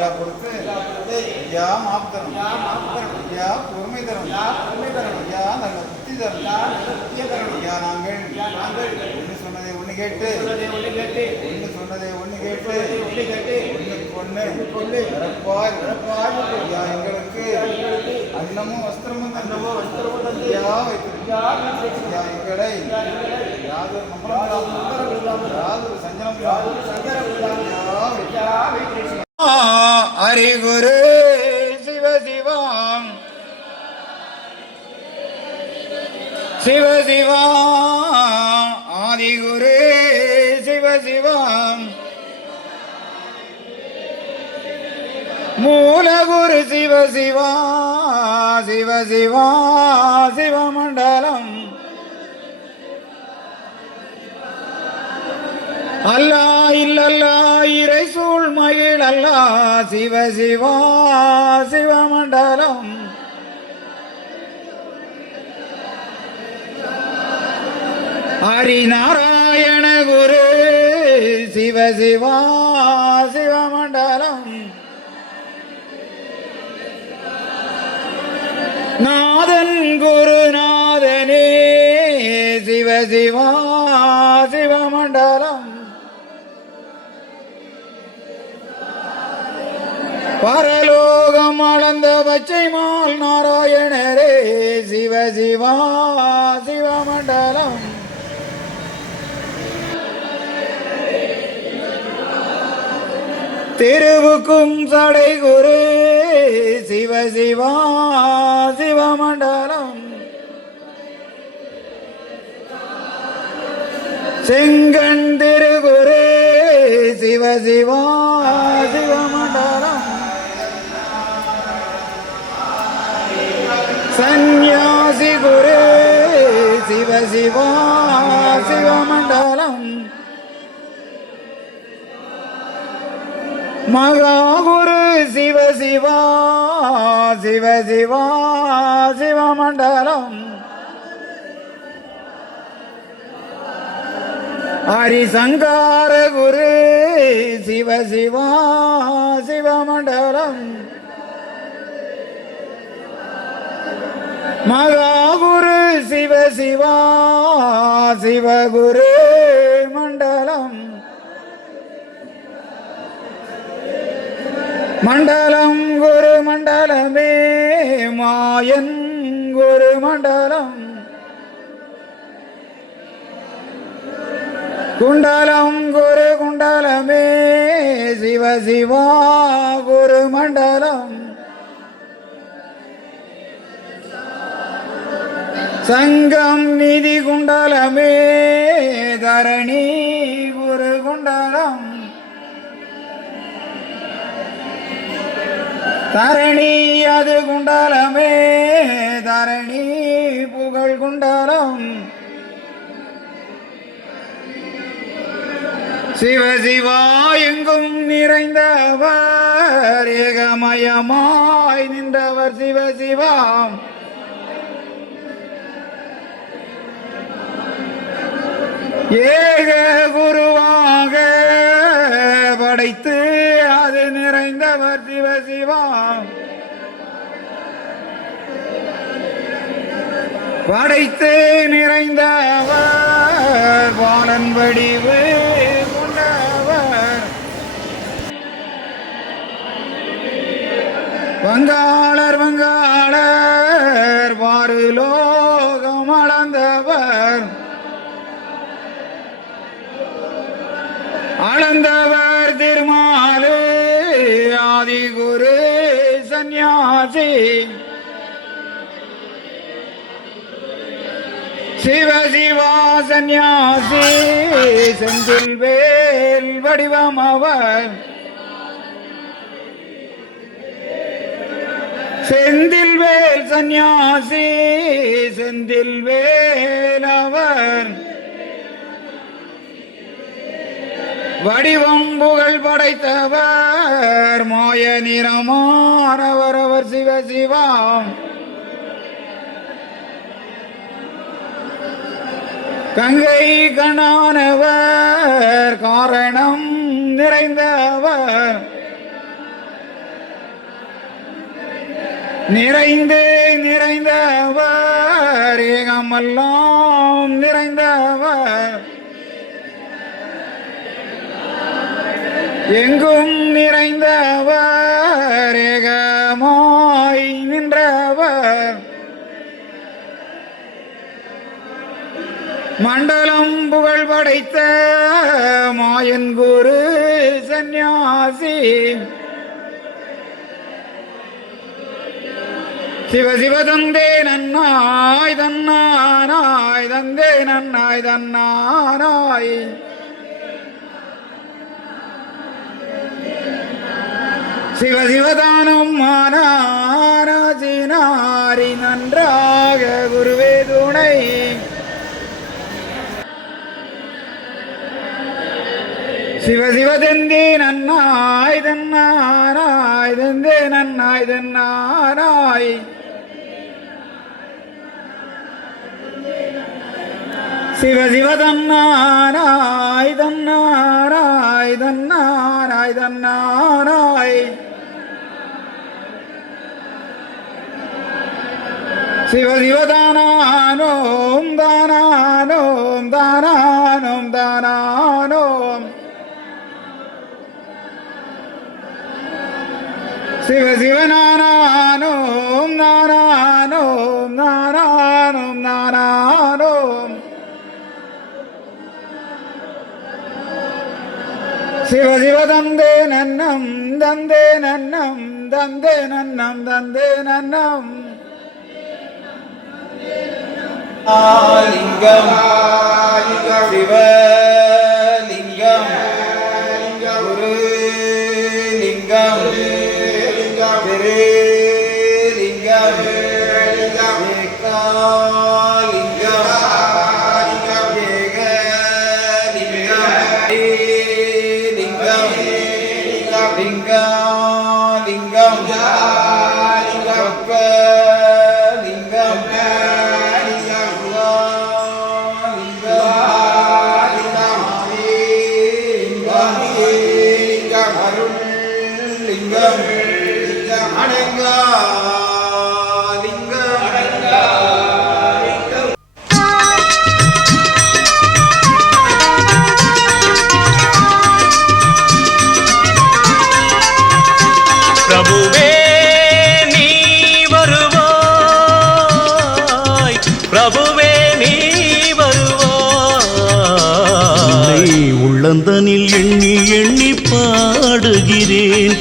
ஐயா பொறுத்து ஐயா மாப்பு தரும் ஐயா பொறுமை தரும் ஐயா நல்ல புத்தி தரும் ஐயா நாங்கள் ஒன்று சொன்னதை ஒன்று கேட்டு ஒன்று சொன்னதை ஒன்று கேட்டு ஒன்றுக்கு ஒன்று பிறப்பாய் ஐயா எங்களுக்கு அன்னமும் வஸ்திரமும் அன்னமும் வஸ்திரமும் ஐயா வைத்திருக்கிறார் ஐயா எங்களை யாதொரு மங்களம் இல்லாமல் யாதொரு சஞ்சலம் இல்லாமல் ஹரிகுரு சிவ சிவா ஆதிகுரு சிவ சிவாம் மூலகுரு சிவ சிவா சிவ சிவா சிவமண்டலம் அல்லா இல்லல்லா இறை சூழ்மயில் அல்லா சிவ சிவா சிவமண்டலம் ஹரிநாராயண குரு. சிவ சிவா சிவமண்டலம். நாதன் குருநாதனே. சிவ சிவா சிவமண்டலம். பரலோகம் அளந்த பச்சை மால் நாராயணரே. சிவ சிவா சிவமண்டலம். திருவுக்கும் சடை குரு. சிவ சிவா சிவமண்டலம். செங்கண் திருகுரு. சிவ சிவா சிவமண்டலம். சந்நியாசி குரு. சிவ சிவா சிவமண்டலம். மகாகுரு சிவ சிவா சிவ சிவா சிவமண்டலம். ஹரிசங்கார குரு சிவ சிவா சிவமண்டலம். மகாகுரு சிவ சிவா சிவகுரு மண்டலம். மண்டலம் குரு மண்டலமே மாயன் குரு மண்டலம். குண்டலம் குரு குண்டலமே சிவ சிவா குரு மண்டலம். சங்கம் நிதி குண்டலமே தரணி தரணி அது குண்டலமே தரணி புகழ் குண்டலம். சிவ சிவா எங்கும் நிறைந்தவர் ஏகமயமாய் நின்றவர் சிவ சிவாம். ஏக சிவ படைத்து நிறைந்தவர் பாலன் வடிவு கொண்டவர். வங்காளர் வங்காளர் வாருலோகம் அளந்தவர். அளந்தவர் சந்நியாசி சிவ சிவா சந்நியாசி செந்தில் வேல் வடிவம் அவர். செந்தில் வேல் சந்நியாசி செந்தில் வேல் அவர். வடிவம் புகழ் படைத்தவர் மாய நிறமானவர் அவர் சிவ சிவாம். கங்கை கணானவர் காரணம் நிறைந்தவர். நிறைந்து நிறைந்தவர் ஏகமெல்லாம் நிறைந்தவர். எங்கும் நிறைந்தவர் ஏகமாய் நின்றவர். மண்டலம் புகழ் படைத்த மாயன் குரு சந்நியாசி. சிவ சிவ தந்தே நன்னாய் தன்னானாய் தந்தே நன்னாய் தன்னானாய். சிவசிவதானம் மானாராஜினாரி நன்றாக குருவே துணை. சிவ நன்னாய் தன்னாராய் தந்தே நன்னாய் தன்னாராய். சிவசிவதன்னாராய் தன்னாராய் தன்னாராய் தன்னாராய். சிவ சிவ தானானோம் தானானோம். தானானோம் தானானோம் சிவ சிவனானோம் நானானோம் நானானோம் நானானோம் சிவ சிவ தந்தே நன்னம் தந்தே நன்னம் தந்தே நன்னம் தந்தே நன்னம். லிங்கம் சிவலிங்கம். குரு லிங்கம் திருலிங்கம் ஏகாலிங்கம். ஏகலிங்கம். லிங்கம் லிங்காலிங்கம்.